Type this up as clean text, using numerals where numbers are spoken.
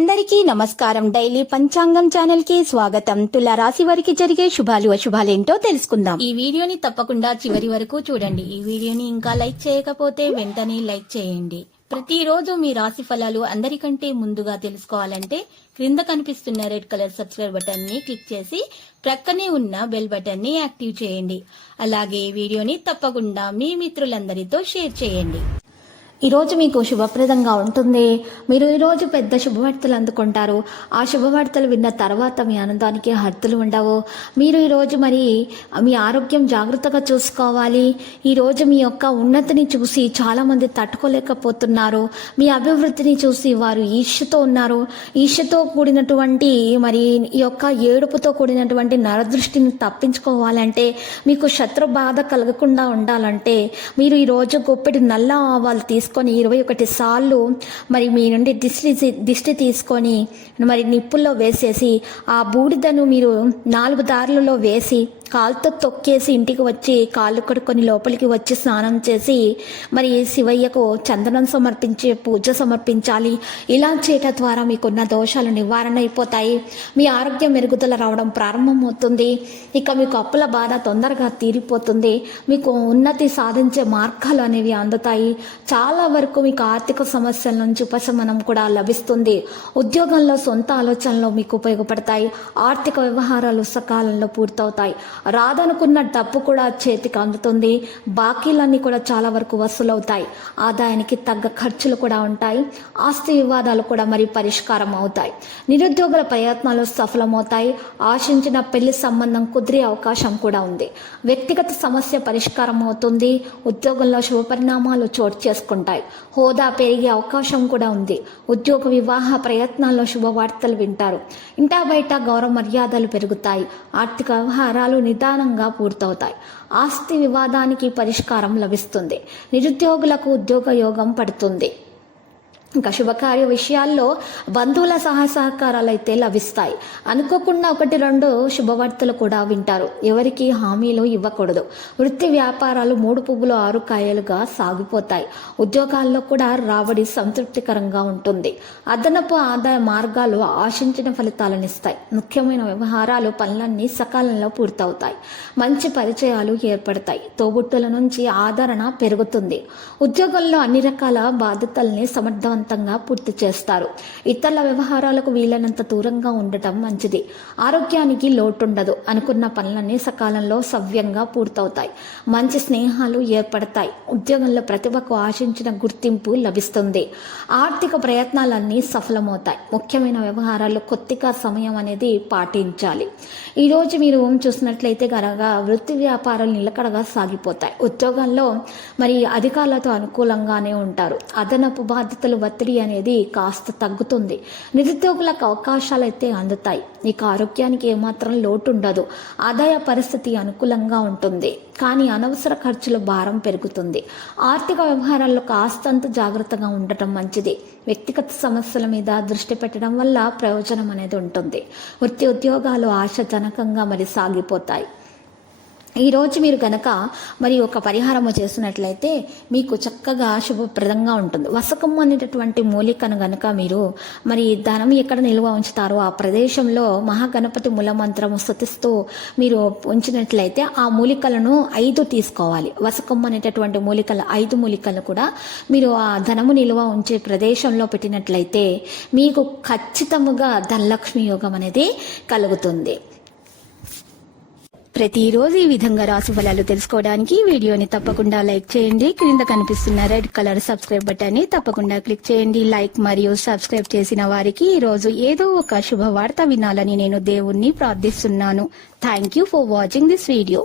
అందరికీ నమస్కారం. డైలీ పంచాంగం ఛానల్ కి స్వాగతం. తుల రాశి వారికి జరిగే శుభాలు అశుభాలేంటో తెలుసుకుందాం. ఈ వీడియోని తప్పకుండా చివరి వరకు చూడండి. ఈ వీడియోని ఇంకా లైక్ చేయకపోతే వెంటనే లైక్ చేయండి. ప్రతిరోజు మీ రాశి ఫలాలు అందరికంటే ముందుగా తెలుసుకోవాలంటే క్రింద కనిపిస్తున్న రెడ్ కలర్ సబ్స్క్రైబ్ బటన్ ని క్లిక్ చేసి ప్రక్కనే ఉన్న బెల్ బటన్ ని యాక్టివ్ చేయండి. అలాగే ఈ వీడియోని తప్పకుండా మీ మిత్రులందరితో షేర్ చేయండి. ఈరోజు మీకు శుభప్రదంగా ఉంటుంది. మీరు ఈరోజు పెద్ద శుభవార్తలు అందుకుంటారు. ఆ శుభవార్తలు విన్న తర్వాత మీ ఆనందానికి హద్దులు ఉండవు. మీరు ఈరోజు మరి మీ ఆరోగ్యం జాగ్రత్తగా చూసుకోవాలి. ఈరోజు మీ యొక్క ఉన్నతిని చూసి చాలామంది తట్టుకోలేకపోతున్నారు. మీ అభివృద్ధిని చూసి వారు ఈర్ష్యతో ఉన్నారు. ఈర్ష్యతో కూడినటువంటి మరి ఈ యొక్క ఏడుపుతో కూడినటువంటి నరదృష్టిని తప్పించుకోవాలంటే, మీకు శత్రు బాధ కలగకుండా ఉండాలంటే మీరు ఈరోజు గొప్పెడి నల్ల ఆవాలు తీసుకొని 21 సార్లు మరి మీ నుండి దిష్టి తీసుకొని మరి నిప్పుల్లో వేసేసి ఆ బూడిదను మీరు 4 దారులలో వేసి కాలుతో తొక్కేసి ఇంటికి వచ్చి కాళ్ళు కడుక్కొని లోపలికి వచ్చి స్నానం చేసి మరి శివయ్యకు చందనం సమర్పించి పూజ సమర్పించాలి. ఇలా చేయటం ద్వారా మీకున్న దోషాలు నివారణ అయిపోతాయి. మీ ఆరోగ్యం మెరుగుదల రావడం ప్రారంభమవుతుంది. ఇక మీకు అప్పుల బాధ తొందరగా తీరిపోతుంది. మీకు ఉన్నతి సాధించే మార్గాలు అనేవి అందుతాయి. చాలా వరకు మీకు ఆర్థిక సమస్యల నుంచి ఉపశమనం కూడా లభిస్తుంది. ఉద్యోగంలో సొంత ఆలోచనలు మీకు ఉపయోగపడతాయి. ఆర్థిక వ్యవహారాలు సకాలంలో పూర్తవుతాయి. రాదనుకున్న డబ్బు కూడా చేతికి అందుతుంది. బాకీలన్నీ కూడా చాలా వరకు వసూలవుతాయి. ఆదాయానికి తగ్గ ఖర్చులు కూడా ఉంటాయి. ఆస్తి వివాదాలు కూడా మరి పరిష్కారం అవుతాయి. నిరుద్యోగుల ప్రయత్నాలు సఫలమవుతాయి. ఆశించిన పెళ్లి సంబంధం కుదిరే అవకాశం కూడా ఉంది. వ్యక్తిగత సమస్య పరిష్కారం అవుతుంది. ఉద్యోగంలో శుభ పరిణామాలు చోటు చేసుకుంటాయి. హోదా పెరిగే అవకాశం కూడా ఉంది. ఉద్యోగ వివాహ ప్రయత్నాల్లో శుభవార్తలు వింటారు. ఇంటా బయట గౌరవ మర్యాదలు పెరుగుతాయి. ఆర్థిక వ్యవహారాలు నిదానంగా పూర్తవుతాయి. ఆస్తి వివాదానికి పరిష్కారం లభిస్తుంది. నిరుద్యోగులకు ఉద్యోగ యోగం పడుతుంది. ఇంకా శుభకార్య విషయాల్లో బంధువుల సహకారాలు అయితే లభిస్తాయి. అనుకోకుండా 1-2 శుభవార్తలు కూడా వింటారు. ఎవరికి హామీలు ఇవ్వకూడదు. వృత్తి వ్యాపారాలు 3 పువ్వులు 6 కాయలుగా సాగిపోతాయి. ఉద్యోగాల్లో కూడా రాబడి సంతృప్తికరంగా ఉంటుంది. అదనపు ఆదాయ మార్గాలు ఆశించిన ఫలితాలనిస్తాయి. ముఖ్యమైన వ్యవహారాలు పనులన్నీ సకాలంలో పూర్తవుతాయి. మంచి పరిచయాలు ఏర్పడతాయి. తోబుట్టుల నుంచి ఆదరణ పెరుగుతుంది. ఉద్యోగంలో అన్ని రకాల బాధ్యతల్ని సమర్థవంతంగా పూర్తి చేస్తారు. ఇతరుల వ్యవహారాలకు వీలైనంత దూరంగా ఉండటం మంచిది. ఆరోగ్యానికి లోటుండదు. అనుకున్న పనులన్నీ సకాలంలో సవ్యంగా పూర్తవుతాయి. మంచి స్నేహాలు ఏర్పడతాయి. ఉద్యోగంలో ప్రతిభకు ఆశించిన గుర్తింపు లభిస్తుంది. ఆర్థిక ప్రయత్నాలన్నీ సఫలమవుతాయి. ముఖ్యమైన వ్యవహారాలు కొద్దిగా సమయం అనేది పాటించాలి. ఈరోజు మీరు చూసినట్లయితే కనుక వృత్తి వ్యాపారాలు నిలకడగా సాగిపోతాయి. ఉద్యోగంలో మరి అధికారులతో అనుకూలంగానే ఉంటారు. అదనపు బాధ్యతలు ఒత్తిడి అనేది కాస్త తగ్గుతుంది. నిరుద్యోగులకు అవకాశాలు అయితే అందుతాయి. ఇక ఆరోగ్యానికి ఏమాత్రం లోటు ఉండదు. ఆదాయ పరిస్థితి అనుకూలంగా ఉంటుంది. కానీ అనవసర ఖర్చుల భారం పెరుగుతుంది. ఆర్థిక వ్యవహారాల్లో కాస్తంత జాగ్రత్తగా ఉండటం మంచిది. వ్యక్తిగత సమస్యల మీద దృష్టి పెట్టడం వల్ల ప్రయోజనం అనేది ఉంటుంది. వృత్తి ఉద్యోగాలు ఆశాజనకంగా మరి సాగిపోతాయి. ఈరోజు మీరు కనుక మరి ఒక పరిహారము చేసినట్లయితే మీకు చక్కగా శుభప్రదంగా ఉంటుంది. వసకము అనేటటువంటి మూలికను గనక మీరు మరి ధనం ఎక్కడ నిల్వ ఉంచుతారో ఆ ప్రదేశంలో మహాగణపతి మూలమంత్రము స్తుతిస్తూ మీరు ఉంచినట్లయితే ఆ మూలికలను 5 తీసుకోవాలి. వసకము అనేటటువంటి మూలికలు 5 మూలికలు కూడా మీరు ఆ ధనము నిల్వ ఉంచే ప్రదేశంలో పెట్టినట్లయితే మీకు ఖచ్చితంగా ధనలక్ష్మి యోగం అనేది కలుగుతుంది. ప్రతిరోజు ఈ విధంగా రాశి ఫలాలు తెలుసుకోవడానికి వీడియోని తప్పకుండా లైక్ చేయండి. క్రింద కనిపిస్తున్న రెడ్ కలర్ సబ్స్క్రైబ్ బటన్ ని తప్పకుండా క్లిక్ చేయండి. లైక్ మరియు సబ్స్క్రైబ్ చేసిన వారికి ఈ రోజు ఏదో ఒక శుభవార్త వినాలని నేను దేవుణ్ణి ప్రార్థిస్తున్నాను. Thank you for watching this video.